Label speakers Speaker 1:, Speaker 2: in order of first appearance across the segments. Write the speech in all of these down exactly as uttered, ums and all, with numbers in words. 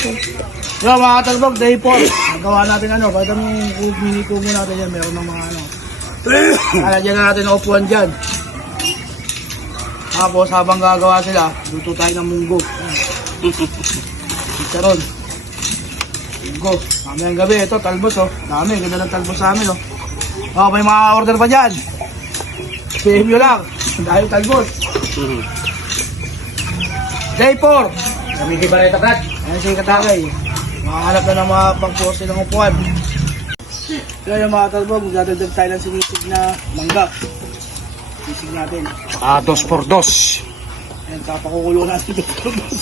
Speaker 1: Yo, mga katalbog, day four. Nagawa natin ano, kahit anong mini-tubo natin yan, meron ng mga ano. Lalagyan na natin ng upuan dyan. Tapos habang gagawa sila, luto tayo ng munggo. Chicharon. Munggo. Mamayang gabi, ito, talbos oh. Dami, ganda ng talbos sa amin oh. Oh, may mga order pa dyan. P M nyo lang. Dahil talbos. day four.
Speaker 2: Kami di Bareta Brad.
Speaker 1: Ayan siya yung katagay. Makahanap na ng mga pang-poste ng upuan. Kaya yung mga talbog, magdadagdag tayo ng sinisig na mangga. Sinisig natin.
Speaker 2: Ah, dos por dos.
Speaker 1: Ayan, kapakukulo natin dos por dos.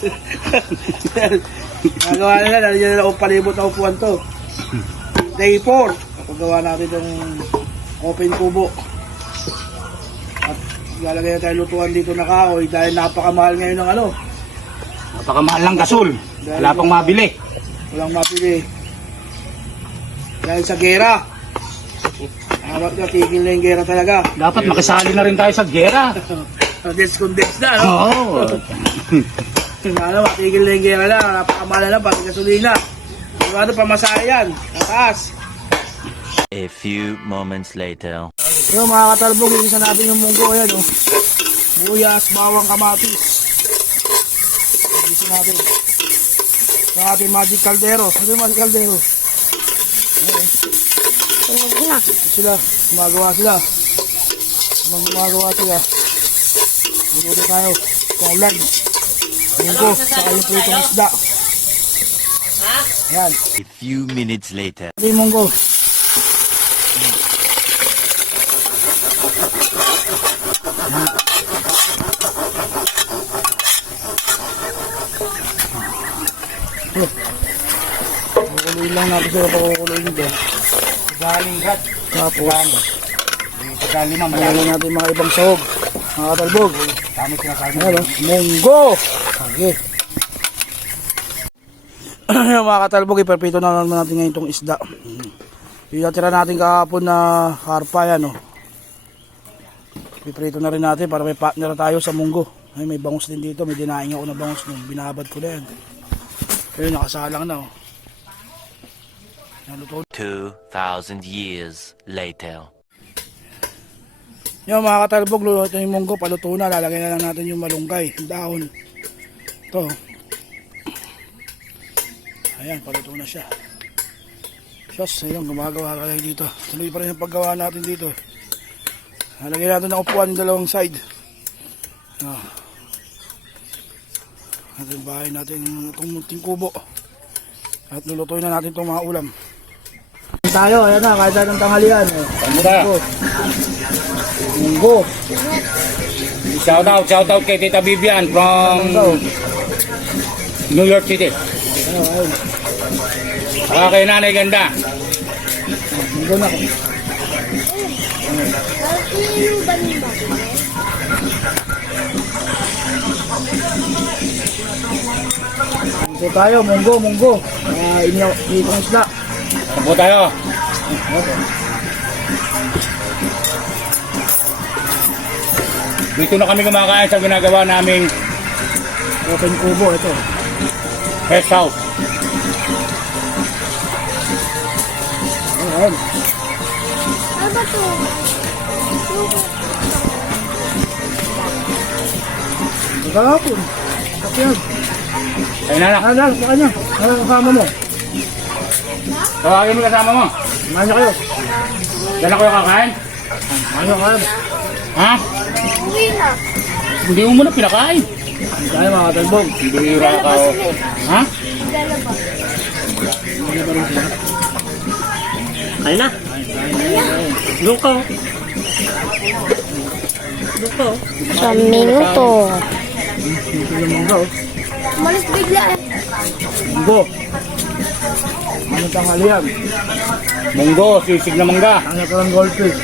Speaker 1: Nagawa nila, lalagyan nila ang palibot na upuan to. day four. Kapagawa natin itong open kubo. At lalagyan na tayo lutuan dito na kahoy dahil napakamahal ngayon ng ano.
Speaker 2: Napakamahal lang gasol. Wala pang mabili.
Speaker 1: Walang mapili. Dahil sa gera. Harap na, tigil na yung gera talaga.
Speaker 2: Dapat makisali na rin tayo sa gera.
Speaker 1: Condense-condense na, no?
Speaker 2: Oo.
Speaker 1: Ano, matigil na yung gera na. Napakamala na, pati gasolina. Ano, pamasahe yan. Tataas.
Speaker 3: A few moments later.
Speaker 1: Yung mga katalbog, yung isa natin yung munggo. Ayan, oh. Buyas, bawang, kamatis. Isa natin. Sa ating magic caldero. Ano yung magic caldero? Ayan. Ito sila. Gumagawa sila. Habang gumagawa sila. Minuto tayo. Kaulan. Munggo. Saka yung pritong isda. Ayan.
Speaker 3: A few minutes later.
Speaker 1: Ito yung munggo. Kukuloyin lang natin sila pa kukuloyin dito.
Speaker 2: Galing rat.
Speaker 1: Tapos,
Speaker 2: Galing lima
Speaker 1: malala
Speaker 2: malaki.
Speaker 1: natin mga ibang sahog. Mga katalbog.
Speaker 2: Kami sinasabi.
Speaker 1: Ano? Munggo! Okay. Yung mga katalbog, iperpito na naman natin ngayon itong isda. Yung natira natin kahapon na karpa yan, oh. Iprito na rin natin para may partner tayo sa munggo. Ay, may bangus din dito. May dinaing ako na bangus nung binabad ko na yan. Pero nakasalang na, oh. Naluto.
Speaker 3: Two thousand years later.
Speaker 1: Yung mga katalbog, luluto yung munggo, paluto na. Lalagay na lang natin yung malunggay, yung dahon. Ito. Ayan, paluto na siya. Diyos, ayun, gumagawa ka dito. Tuloy pa rin yung paggawa natin dito. Lalagay natin ng upuan yung dalawang side. Ah. At yung bahay natin itong munting kubo. At lulutuin na natin itong mga ulam. Tayo, ayan na, kahit tayo ng tanghalian.
Speaker 2: Ano ba?
Speaker 1: Munggo.
Speaker 2: Shout out, shout out kay Tita Vivian from New York City.
Speaker 1: Ano, ayun.
Speaker 2: Saka kay Nanay Ganda.
Speaker 1: Munggo na ko. Dito tayo, munggo, munggo. Uh, Iniyaw, itong isla.
Speaker 2: Tapo tayo. Dito na kami kumakain sa ginagawa naming
Speaker 1: Open kubo, ito.
Speaker 2: guest house.
Speaker 1: Ayun.
Speaker 4: Ano ba ito?
Speaker 1: Kahapon. Kapyan.
Speaker 2: Ay nana,
Speaker 1: Ano lang, sa kanya. Ano ang kasama mo?
Speaker 2: tawagin mo kasama mo.
Speaker 1: Samahan niyo kayo.
Speaker 2: Yan ako yung kakain.
Speaker 1: Ano kayo?
Speaker 2: Ha?
Speaker 4: Uwi na.
Speaker 2: Hindi mo muna pinakain.
Speaker 1: Ano tayo mga katalbog?
Speaker 2: Bihira ka. oh. Ha?
Speaker 4: Dalawa.
Speaker 2: Kain na. Luko. Luko.
Speaker 4: Sa minuto.
Speaker 1: Ito yung munggo.
Speaker 4: Umalis bigla eh.
Speaker 1: Munggo. Ano tanghalian?
Speaker 2: Munggo, sisig na mangga.
Speaker 1: Ang nakarang goldfish.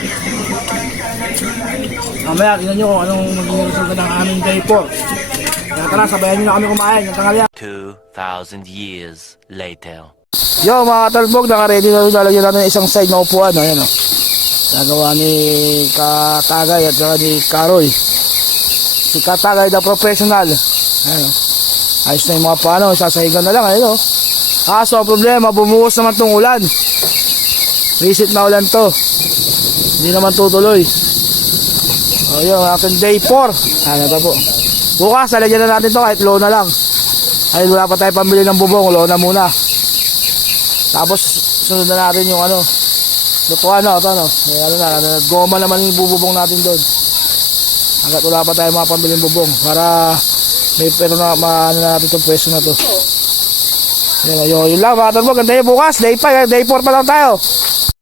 Speaker 1: Mamaya, tingnan nyo kung anong magiging resulta ng aming day four. Kaya tara, sabayan nyo na kami kumain ng tanghalian.
Speaker 3: Two thousand years later.
Speaker 1: Yo mga katalbog, naka-ready na rin. Lalagyan natin isang side na upuan. Ayan o. Nagawa ni Katagay at saka ni Karoy. Si Katagay na professional. Ayan o. Ayos na yung mga paano, sasahigan na lang, ayun o. Kaso, ang problema, bumuhos naman tong ulan. Visit na ulan to. Hindi naman tutuloy. O yun, ating day four. Ano pa po. Bukas, lalagyan na natin to kahit low na lang. Ay, wala pa tayo pambili ng bubong, low na muna. Tapos, sunod na natin yung ano, lutuan na, ito ano. Ay, ano na, ano, goma naman yung bububong natin doon. Hanggat wala pa tayo mga pambili ng bubong. Para may pero na maano na natin itong pwesto na to. Yun, yun, yun lang mga tagbo. Ganda yun bukas. Day five, day four pa lang tayo.